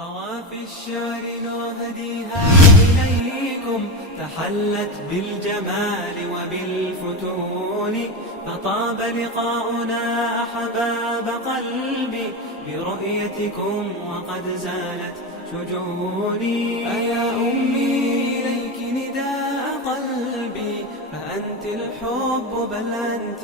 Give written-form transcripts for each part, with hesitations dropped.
قوافي الشعر نهديها إليكم، تحلت بالجمال وبالفتون، فطاب لقاؤنا أحباب قلبي برؤيتكم وقد زالت شجوني. أيا أمي إليك نداء قلبي، فأنت الحب بل أنت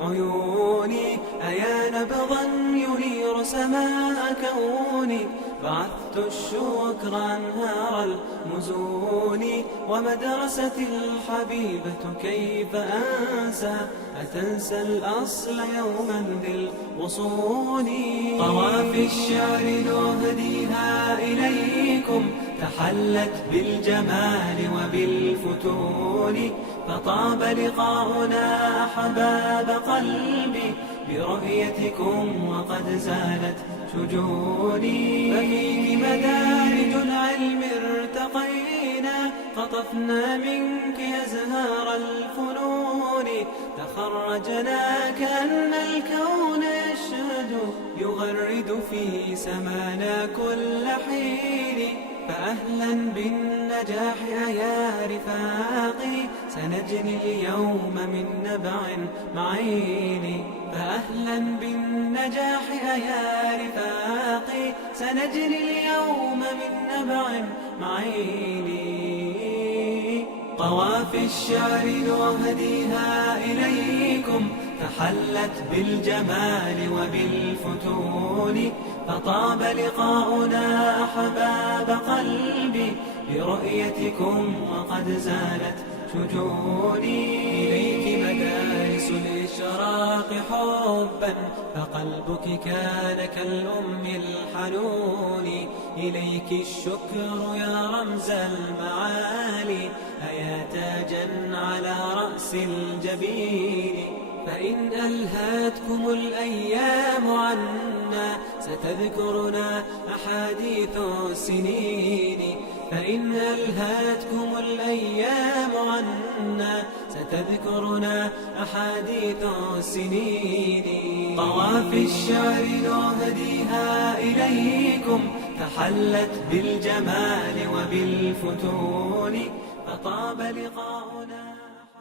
عيوني. أيا نبضا ينير سماء كوني، بعثت الشكر أنهار المزون. ومدرسة الحبيبة كيف أنسى، أتنسى الأصل يوما بالغصون. قوافي الشعر نهديها إليكم، تحلت بالجمال وبالفتون، فطاب لقاؤنا أحباب قلبي برؤيتكم وقد زالت شجوني. ففيك مدارج العلم ارتقينا، قطفنا منك أزهار الفنون، تخرجنا كأن الكون يشهد يغرد في سمانا كل حين. فأهلا بالنجاح أيا رفاقي، سنجني اليوم من نبع معين. فأهلا بالنجاح أيا رفاقي، سنجني اليوم من نبع معين. قوافي الشعر نهديها إليكم، تحلت بالجمال وبالفتون، فطاب لقاؤنا أحباب قلبي برؤيتكم وقد زالت شجوني. إليك مدارس الإشراق حبا، فقلبك كان كالأم الحنون. إليك الشكر يا رمز المعالي، أيا تاجا على رأس الجبين. فإن ألهتكم الأيام عنا، ستذكرنا أحاديث السنين. فإن ألهتكم الأيام عنا، ستذكرنا أحاديث السنين. قوافي الشعر نهديها إليكم، تحلت بالجمال وبالفتون، فطاب لقاؤنا.